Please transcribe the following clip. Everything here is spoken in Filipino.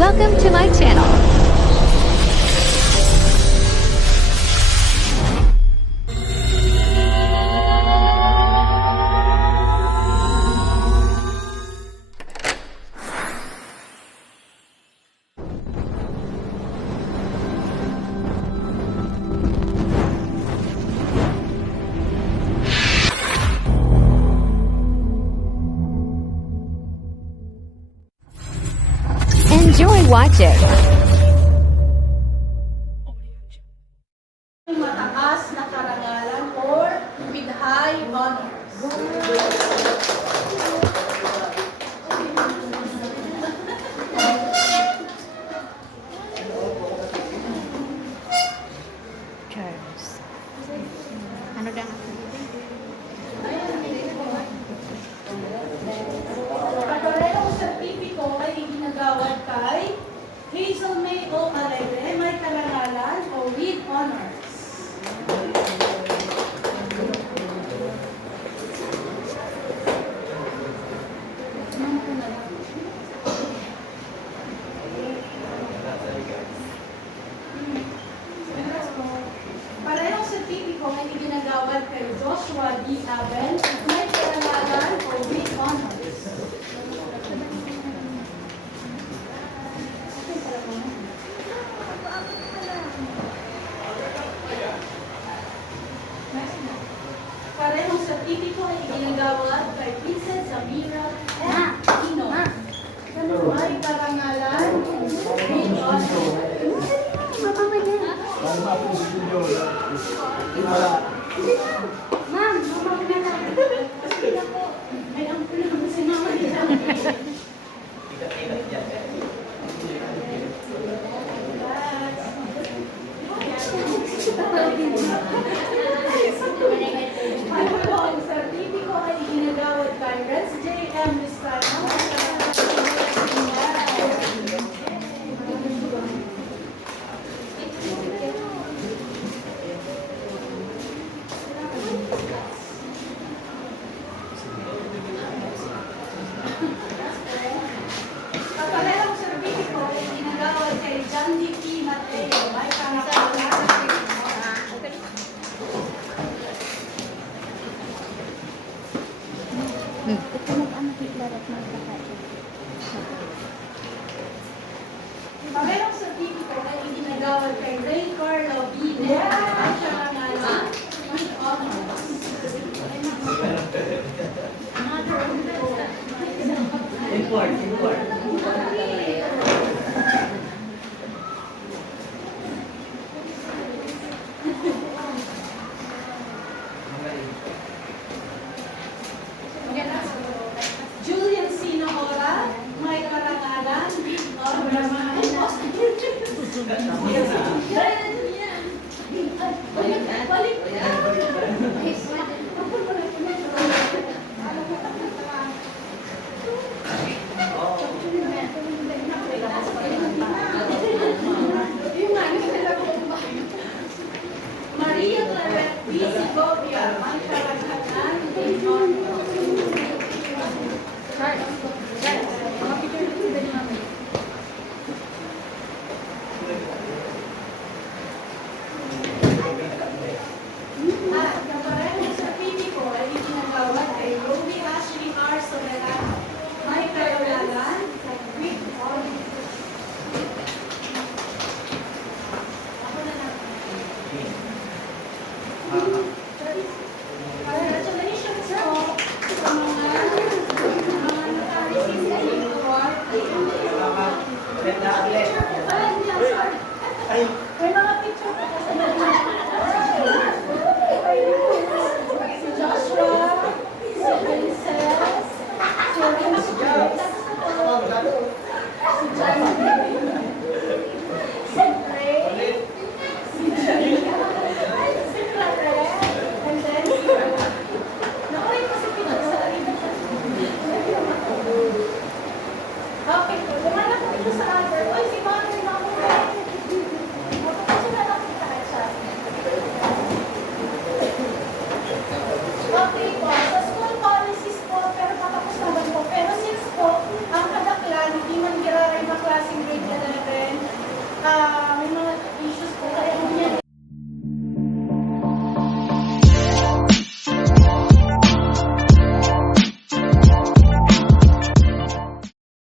Welcome to my channel. Enjoy watching. Mataas na karangalan or with high honors. Charles. Ano daw? Paparehong sertipiko ay iginagawad kay Hazel May O. Alegre, may karangalan o with honors. Parehong sertipiko ay iginagawad kay Joshua D. Aben, may karangalan o with honors. Parehong sertipiko ay iginagawad kay Princess Zamira Aquino. May karangalan with honors. Ma'am, mama na lang. Ay, ang pulang si mama nila. Ang sertipiko ay iginagawad kay Renz J. M. Listano. Kaparehong sertipiko ay iginagawad kay John D. P. Mateo. May karangalan. Parehong sertipiko ay iginagawad kay Ray Carlo B. May karangalan with honors. Julian Sino Ora, may karangalan with honors. Maria Claret B. Segovia, may karangalan with honors. At kaparehong sertipiko ay iginagawad kay Ruby Ashley R. Soberano. May karangalan with honors. Ako na lang. Congratulations po sa mga naka-receive sa award. Ay,